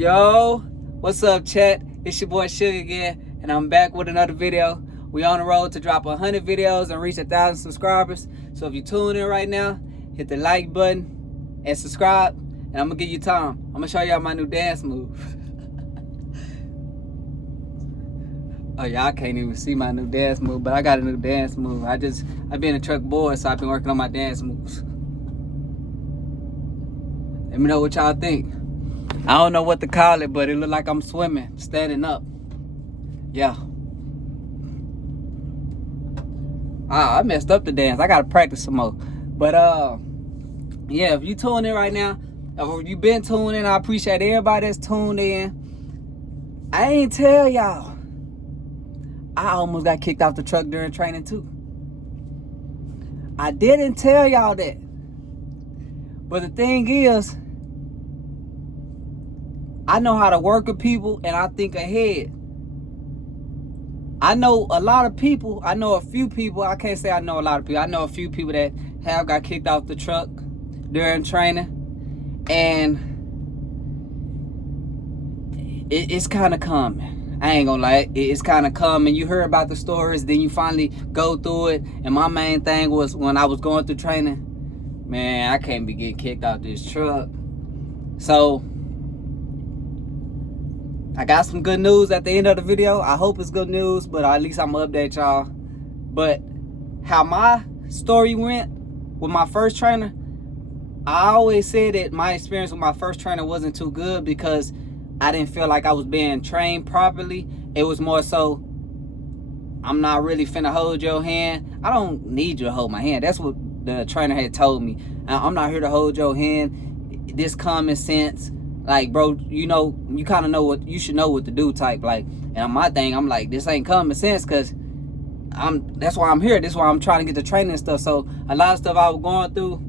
Yo, what's up, chat? It's your boy Sugar again, and I'm back with another video. We on the road to drop 100 videos and reach 1,000 subscribers. So if you tune in right now, hit the like button and subscribe, and I'm gonna give you time. I'm gonna show y'all my new dance move. Oh, y'all can't even see my new dance move, but I got a new dance move. I've been a truck boy, so I've been working on my dance moves. Let me know what y'all think. I don't know what to call it, but it look like I'm swimming, standing up. Yeah. I messed up the dance. I gotta practice some more. But yeah, if you tune in right now, or if you been tuned in, I appreciate everybody that's tuned in. I ain't tell y'all, I almost got kicked off the truck during training too. I didn't tell y'all that. But the thing is, I know how to work with people and I think ahead. I know a lot of people, I know a few people, I can't say I know a lot of people, I know a few people that have got kicked off the truck during training, and it's kind of common. I ain't gonna lie, it's kind of common. You hear about the stories, then you finally go through it, and my main thing was when I was going through training, man, I can't be getting kicked off this truck. So I got some good news at the end of the video. I hope it's good news, but at least I'm gonna update y'all. But how my story went with my first trainer, I always said that my experience with my first trainer wasn't too good because I didn't feel like I was being trained properly. It was more so, I'm not really finna hold your hand. I don't need you to hold my hand. That's what the trainer had told me. I'm not here to hold your hand. This common sense, like, bro, you know, you kind of know what you should know what to do type. Like, and my thing, I'm like, this ain't common sense, because that's why I'm here. That's why I'm trying to get the training and stuff. So a lot of stuff I was going through,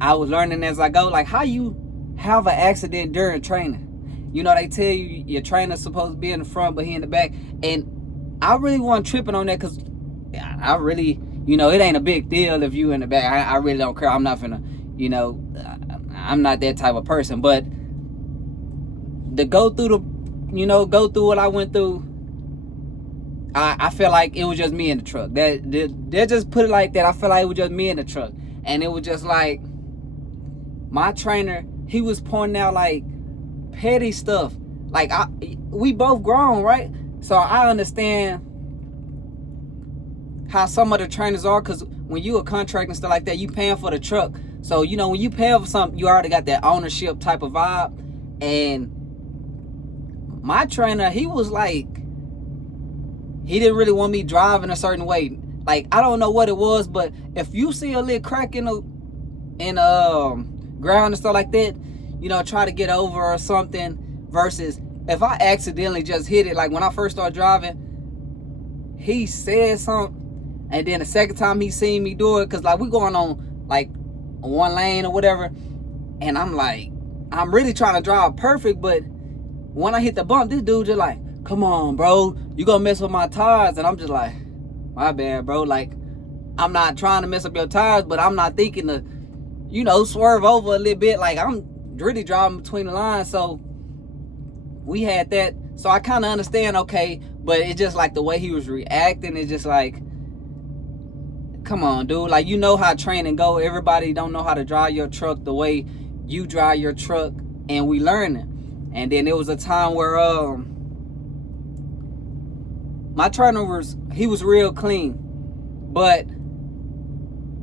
I was learning as I go. Like, how you have an accident during training? You know, they tell you your trainer's supposed to be in the front, but he in the back. And I really wasn't tripping on that, because I really, you know, it ain't a big deal if you in the back. I really don't care. I'm not finna, you know, I'm not that type of person. But to go through what I went through, I feel like it was just me in the truck. They just put it like that. I feel like it was just me in the truck. And it was just like, my trainer, he was pointing out like petty stuff. Like, we both grown, right? So I understand how some of the trainers are, because when you a contract and stuff like that, you paying for the truck. So, you know, when you pay for something, you already got that ownership type of vibe. And my trainer, he was like, he didn't really want me driving a certain way. Like, I don't know what it was, but if you see a little crack in the ground and stuff like that, you know, try to get over or something, versus if I accidentally just hit it. Like, when I first started driving, he said something, and then the second time he seen me do it, because like we going on like one lane or whatever, and I'm like, I'm really trying to drive perfect, but when I hit the bump, this dude just like, come on, bro, you gonna mess with my tires. And I'm just like, my bad, bro. Like, I'm not trying to mess up your tires, but I'm not thinking to, you know, swerve over a little bit. Like, I'm really driving between the lines. So we had that. So I kind of understand, okay, but it's just like the way he was reacting. It's just like, come on, dude. Like, you know how training go. Everybody don't know how to drive your truck the way you drive your truck, and we learning. And then there was a time where my trainer he was real clean, but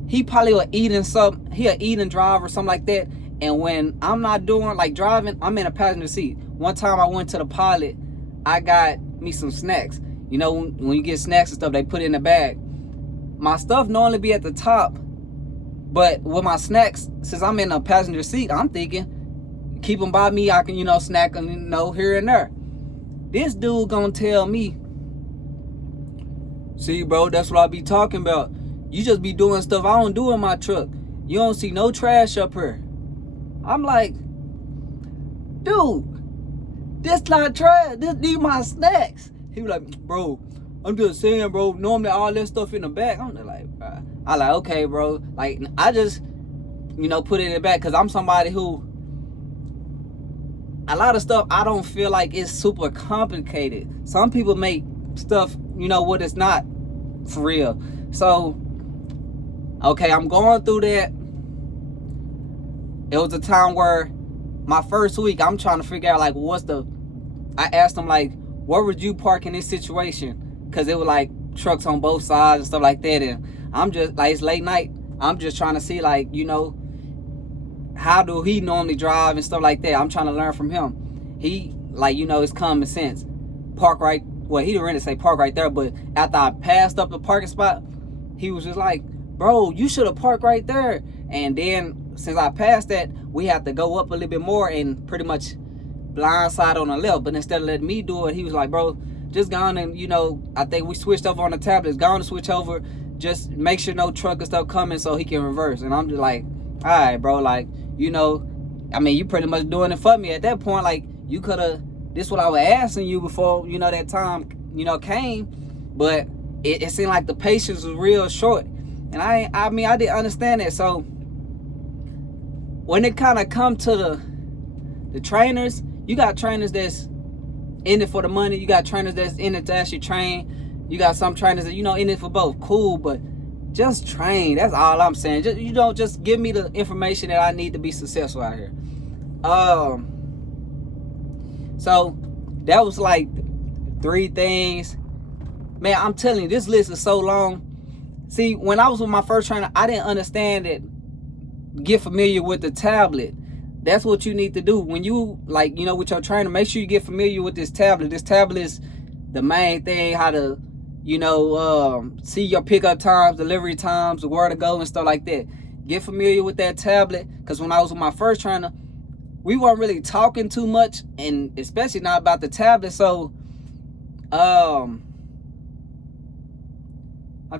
he probably was eating something. He a eating drive or something like that. And when I'm not doing like driving, I'm in a passenger seat. One time I went to the pilot, I got me some snacks. You know, when you get snacks and stuff, they put it in the bag. My stuff normally be at the top, but with my snacks, since I'm in a passenger seat, I'm thinking, keep them by me, I can, you know, snack them, you know, here and there. This dude gonna tell me, see, bro, that's what I be talking about. You just be doing stuff I don't do in my truck. You don't see no trash up here. I'm like, dude, this not trash. These my snacks. He was like, bro, I'm just saying, bro, normally all that stuff in the back. I'm just like, I like, okay, bro. Like, I just, you know, put it in the back, because I'm somebody who, a lot of stuff I don't feel like it's super complicated. Some people make stuff, you know, what it's not for real. So, okay, I'm going through that. It was a time where my first week, I'm trying to figure out like I asked them like, where would you park in this situation? Because it was like trucks on both sides and stuff like that. And I'm just like, it's late night. I'm just trying to see like, you know, how do he normally drive and stuff like that. I'm trying to learn from him. He, like, you know, it's common sense. Park right, well, he didn't really say park right there, but after I passed up the parking spot, he was just like, bro, you should have parked right there. And then since I passed that, we have to go up a little bit more and pretty much blindside on the left. But instead of letting me do it, he was like, bro, just go on and, you know, I think we switched over on the tablets. Go on and switch over. Just make sure no truck and stuff coming so he can reverse. And I'm just like, all right, bro, like, you know, I mean, you pretty much doing it for me at that point. Like, you could have, this what I was asking you before, you know, that time, you know, came. But it seemed like the patience was real short. And I mean, I didn't understand that. So when it kind of come to the trainers, you got trainers that's in it for the money. You got trainers that's in it to actually train. You got some trainers that, you know, in it for both. Cool, but just train. That's all I'm saying. Just, you know, just give me the information that I need to be successful out here. So that was like 3 things. Man, I'm telling you, this list is so long. See, when I was with my first trainer, I didn't understand it. Get familiar with the tablet. That's what you need to do. When you, like, you know, with your trainer, make sure you get familiar with this tablet. This tablet is the main thing, how to, you know, see your pickup times, delivery times, where to go and stuff like that. Get familiar with that tablet, because when I was with my first trainer, we weren't really talking too much, and especially not about the tablet. So, I'm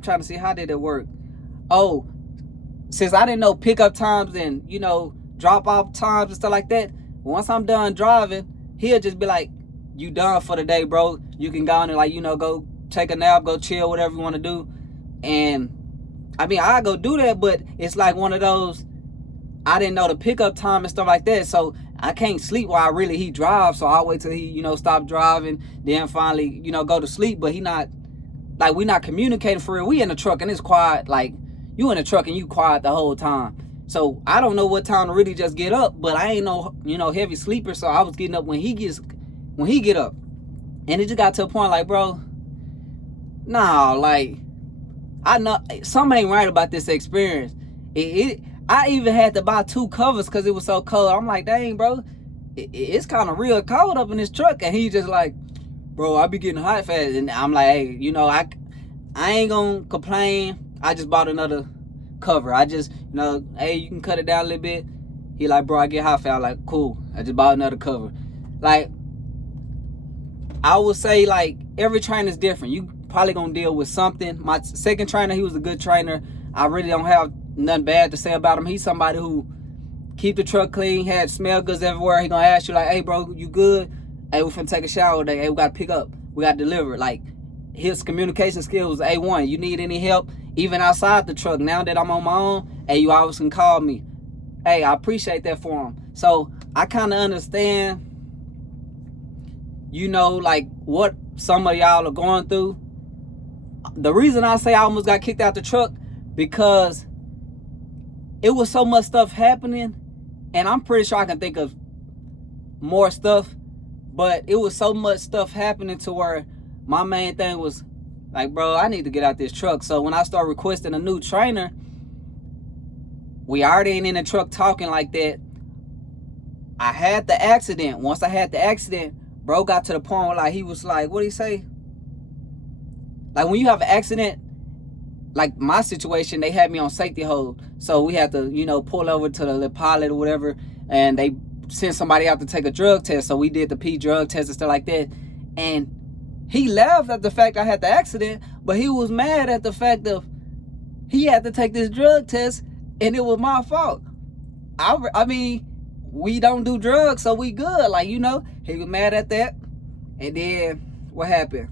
trying to see, how did it work? Oh, since I didn't know pickup times and, you know, drop off times and stuff like that, once I'm done driving, he'll just be like, you done for the day, bro. You can go on and, like, you know, go take a nap, go chill, whatever you want to do. And I mean, I go do that, but it's like one of those, I didn't know the pickup time and stuff like that, so I can't sleep while he drives. So I'll wait till he, you know, stop driving, then finally, you know, go to sleep. But he not, like, we not communicating for real. We in the truck and it's quiet. Like, you in the truck and you quiet the whole time. So I don't know what time to really just get up, but I ain't no, you know, heavy sleeper. So I was getting up when he get up. And it just got to a point like, bro, nah, like, I know something ain't right about this experience. I even had to buy 2 covers because it was so cold. I'm like, dang, bro, it's kind of real cold up in this truck. And he just like, bro, I be getting hot fast. And I'm like, hey, you know, I ain't gonna complain. I just bought another cover. I just, you know, hey, you can cut it down a little bit. He like, bro, I get hot fast. I'm like, cool. I just bought another cover. Like, I would say, like, every trainer is different. You probably gonna deal with something. My second trainer, he was a good trainer. I really don't have nothing bad to say about him. He's somebody who keep the truck clean, had smell goods everywhere. He gonna ask you like, hey, bro, you good? Hey, we finna take a shower today. Hey, we gotta pick up. We gotta deliver. Like, his communication skills A1. You need any help, even outside the truck. Now that I'm on my own, hey, you always can call me. Hey, I appreciate that for him. So I kind of understand, you know, like, what some of y'all are going through. The reason I say I almost got kicked out the truck, because it was so much stuff happening, and I'm pretty sure I can think of more stuff, but it was so much stuff happening to where my main thing was like, bro, I need to get out this truck. So when I start requesting a new trainer, we already ain't in the truck talking like that. I had the accident. Once I had the accident, bro got to the point where, like, he was like, what did he say? Like, when you have an accident, like my situation, they had me on safety hold. So we had to, you know, pull over to the pilot or whatever, and they sent somebody out to take a drug test. So we did the P drug test and stuff like that. And he laughed at the fact I had the accident, but he was mad at the fact of he had to take this drug test and it was my fault. I mean, we don't do drugs, so we good. Like, you know, he was mad at that. And then what happened?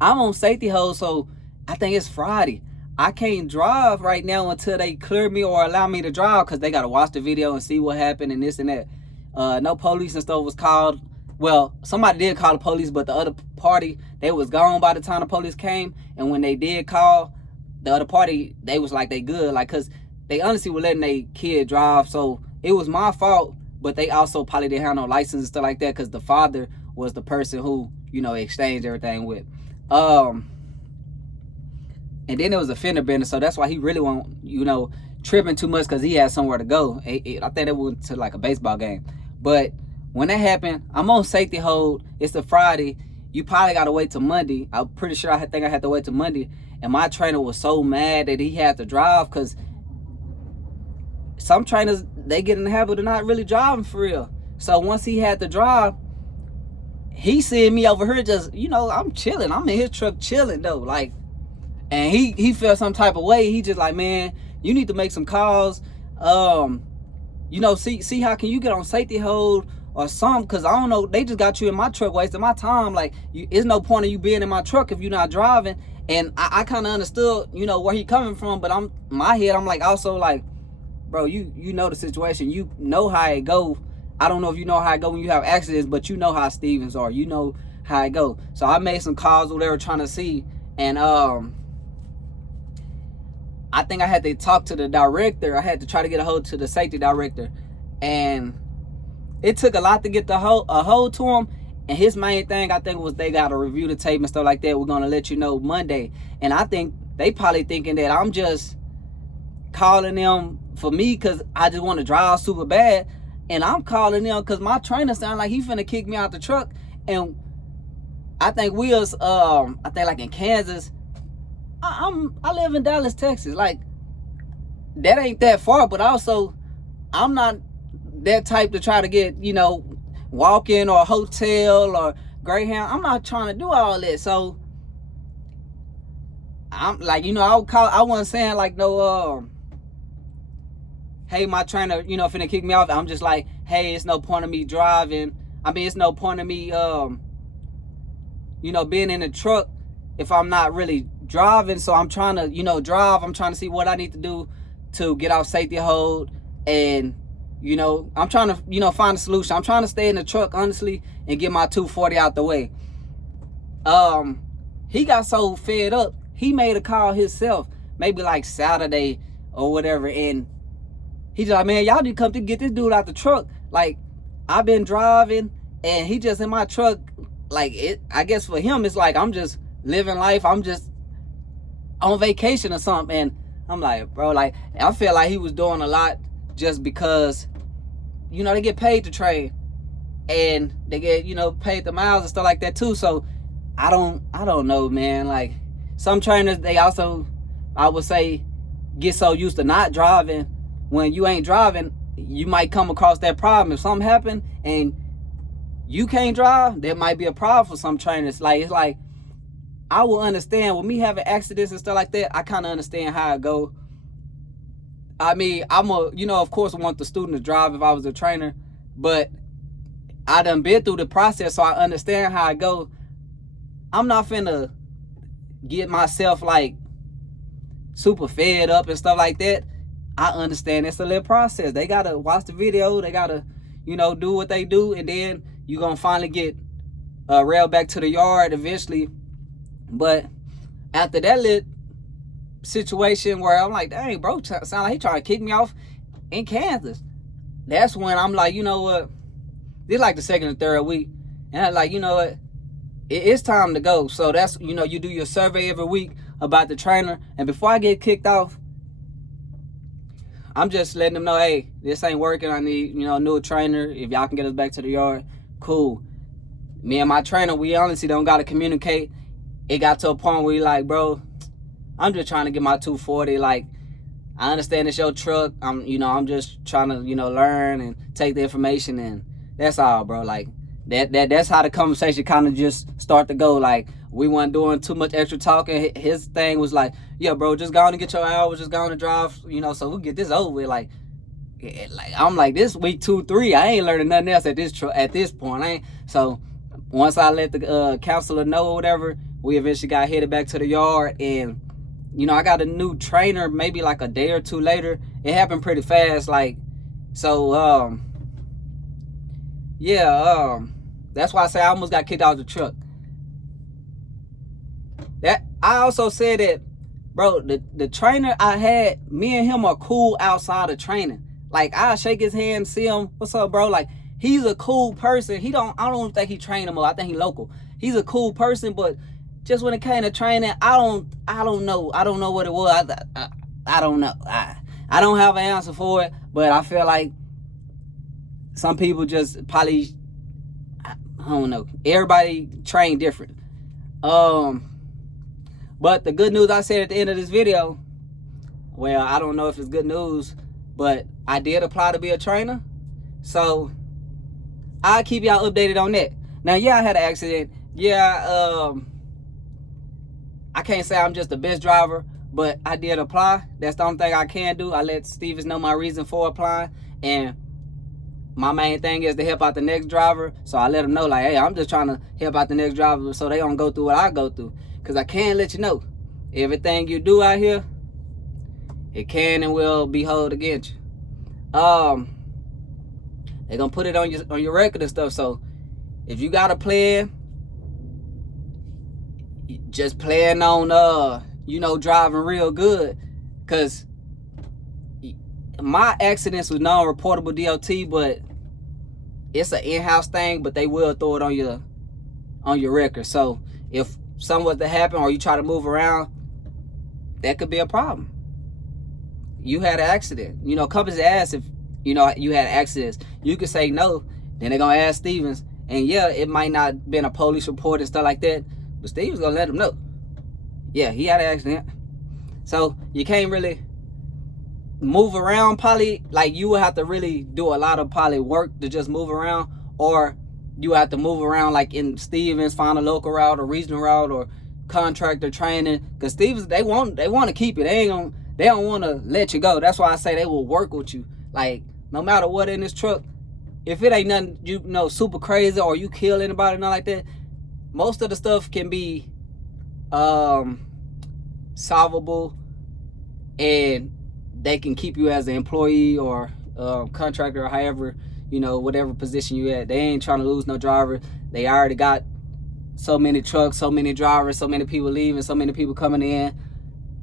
I'm on safety hold, so I think it's Friday. I can't drive right now until they clear me or allow me to drive, because they got to watch the video and see what happened and this and that. No police and stuff was called. Well, somebody did call the police, but the other party, they was gone by the time the police came. And when they did call, the other party, they was like, they good. Like, because they honestly were letting their kid drive. So it was my fault, but they also probably didn't have no license and stuff like that, because the father was the person who, you know, exchanged everything with. And then it was a fender bender, so that's why he really wasn't, you know, tripping too much, because he had somewhere to go. I think it went to like a baseball game. But when that happened, I'm on safety hold. It's a Friday. You probably got to wait till Monday. I'm pretty sure I think I had to wait till Monday. And my trainer was so mad that he had to drive, because some trainers, they get in the habit of not really driving for real. So once he had to drive, he seeing me over here just, you know, I'm chilling. I'm in his truck chilling though. Like, and he felt some type of way. He just like, man, you need to make some calls. You know, see how can you get on safety hold or something? Because I don't know, they just got you in my truck wasting my time. Like, there's no point of you being in my truck if you're not driving. And I kind of understood, you know, where he coming from. But my head, I'm like, also like, bro, you know the situation. You know how it go. I don't know if you know how it go when you have accidents, but you know how Stevens are. You know how it go. So I made some calls, whatever, trying to see. And I think I had to talk to the director. I had to try to get a hold to the safety director. And it took a lot to get a hold to him. And his main thing, I think, was they got to review the tape and stuff like that. We're going to let you know Monday. And I think they probably thinking that I'm just calling them for me because I just want to drive super bad. And I'm calling them because my trainer sound like he finna kick me out the truck. And I think we was, I think like in Kansas, I live in Dallas, Texas. Like, that ain't that far, but also I'm not that type to try to get, you know, walk-in or hotel or Greyhound. I'm not trying to do all that. So I'm like, you know, I wasn't saying like no hey, my trainer, you know, finna kick me off. I'm just like, hey, it's no point of me driving. I mean, it's no point of me you know, being in the truck if I'm not really driving. So I'm trying to, you know, drive. I'm trying to see what I need to do to get off safety hold. And, you know, I'm trying to, you know, find a solution. I'm trying to stay in the truck, honestly, and get my 240 out the way. He got so fed up, he made a call himself, maybe like Saturday or whatever. And he's like, man, y'all need to come to get this dude out the truck. Like, I've been driving and he just in my truck. Like, it, I guess for him, it's like I'm just living life. I'm just on vacation or something. And I'm like, bro, like, I feel like he was doing a lot just because, you know, they get paid to train and they get, you know, paid the miles and stuff like that too. So I don't know, man. Like, some trainers, they also, I would say, get so used to not driving. When you ain't driving, you might come across that problem. If something happened and you can't drive, there might be a problem for some trainers. Like, it's like, I will understand with me having accidents and stuff like that. I kind of understand how it go. I mean, you know, of course, I want the student to drive if I was a trainer, but I done been through the process, so I understand how it go. I'm not finna get myself like super fed up and stuff like that. I understand it's a little process. They gotta watch the video. They gotta, you know, do what they do, and then you're gonna finally get railed back to the yard eventually. But after that little situation where I'm like, dang, bro, sound like he trying to kick me off in Kansas, that's when I'm like, you know what? This is like the second or third week, and I'm like, you know what? It's time to go. So that's, you know, you do your survey every week about the trainer, and before I get kicked off, I'm just letting them know, hey, this ain't working. I need, you know, a new trainer. If y'all can get us back to the yard, cool. Me and my trainer, we honestly don't got to communicate. It got to a point where he like, bro, I'm just trying to get my 240. Like, I understand it's your truck. I'm just trying to, you know, learn and take the information, and that's all, bro. Like, that's how the conversation kind of just start to go. Like, we weren't doing too much extra talking. His thing was like, yeah, bro, just go on and get your hours, just go on and drive, you know, so we get this over with. Like, I'm like, this week 2, 3, I ain't learning nothing else at this point. So once I let the counselor know or whatever, we eventually got headed back to the yard. And, you know, I got a new trainer maybe like a day or two later. It happened pretty fast. Like, so yeah, that's why I say I almost got kicked out of the truck. That I also said that, bro, the trainer I had, me and him are cool outside of training. Like, I shake his hand, see him, what's up, bro? Like, he's a cool person. I don't think he trained him, I think he local. He's a cool person, but just when it came to training, I don't know. I don't know what it was. I don't know. I don't have an answer for it, but I feel like some people just probably, I don't know. Everybody train different. But the good news I said at the end of this video, well, I don't know if it's good news, but I did apply to be a trainer. So I'll keep y'all updated on that. Now, yeah, I had an accident. Yeah, I can't say I'm just the best driver, but I did apply. That's the only thing I can do. I let Stevens know my reason for applying, and my main thing is to help out the next driver. So I let them know, like, hey, I'm just trying to help out the next driver so they don't go through what I go through. Because I can let you know, everything you do out here, it can and will be held against you. They're gonna put it on your record and stuff. So if you got a plan, just plan on driving real good. Cause my accidents was non-reportable DOT, but it's an in-house thing, but they will throw it on your record. So if something was to happen or you try to move around, that could be a problem. You had an accident. Companies ask if you had accidents. You could say no, then they're gonna ask Stevens, and yeah, it might not been a police report and stuff like that, but Stevens gonna let them know, yeah, he had an accident. So you can't really move around, probably. Like, you would have to really do a lot of probably work to just move around, or you have to move around like in Stevens, find a local route or regional route or contractor training. Because Stevens, they want to keep it. They don't want to let you go. That's why I say they will work with you. Like, no matter what in this truck, if it ain't nothing super crazy or you kill anybody, nothing like that, most of the stuff can be solvable, and they can keep you as an employee or contractor or however, whatever position you at. They ain't trying to lose no driver. They already got so many trucks, so many drivers, so many people leaving, so many people coming in.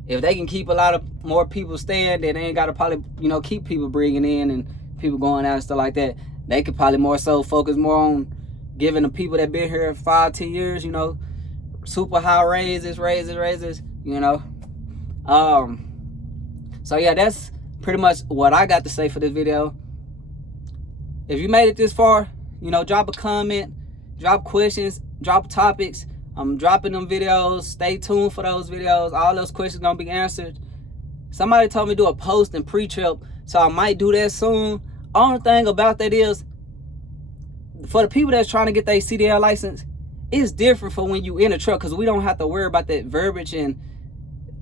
If they can keep a lot of more people staying, then they ain't got to probably, keep people bringing in and people going out and stuff like that. They could probably more so focus more on giving the people that been here 5-10 years, super high raises. So yeah, that's pretty much what I got to say for this video. If you made it this far, drop a comment, drop questions, drop topics. I'm dropping them videos. Stay tuned for those videos. All those questions gonna be answered. Somebody told me to do a post and pre-trip, so I might do that soon. Only thing about that is, for the people that's trying to get their CDL license, it's different for when you in a truck, because we don't have to worry about that verbiage and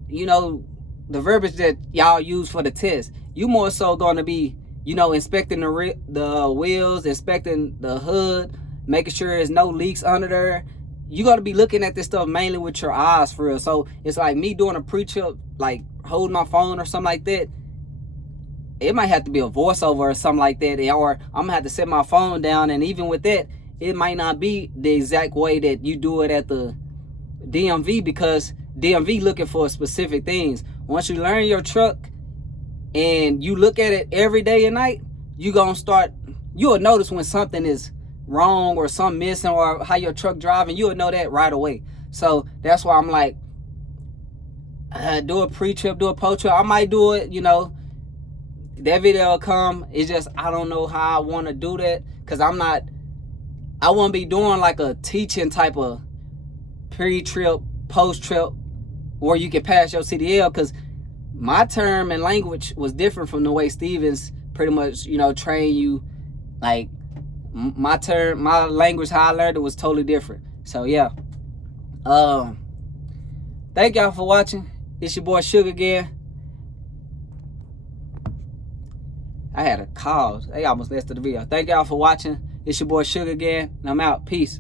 the verbiage that y'all use for the test. You more so going to be inspecting the wheels, inspecting the hood, making sure there's no leaks under there. You got to be looking at this stuff mainly with your eyes, for real. So it's like me doing a pre-trip, like holding my phone or something like that. It might have to be a voiceover or something like that, or I'm gonna have to set my phone down, and even with that, it might not be the exact way that you do it at the DMV, because DMV looking for specific things. Once you learn your truck and you look at it every day and night, you'll notice when something is wrong or something missing, or how your truck driving. You'll know that right away. So that's why I'm like, do a pre-trip, do a post-trip. I might do it, that video will come. It's just, I don't know how I want to do that, because I won't be doing like a teaching type of pre-trip, post-trip, where you can pass your CDL, because my term and language was different from the way Stevens pretty much, train you. Like, my language, how I learned it, was totally different. So yeah. Thank y'all for watching. It's your boy Sugar again. I had a call. They almost listened to the video. Thank y'all for watching. It's your boy Sugar again, and I'm out. Peace.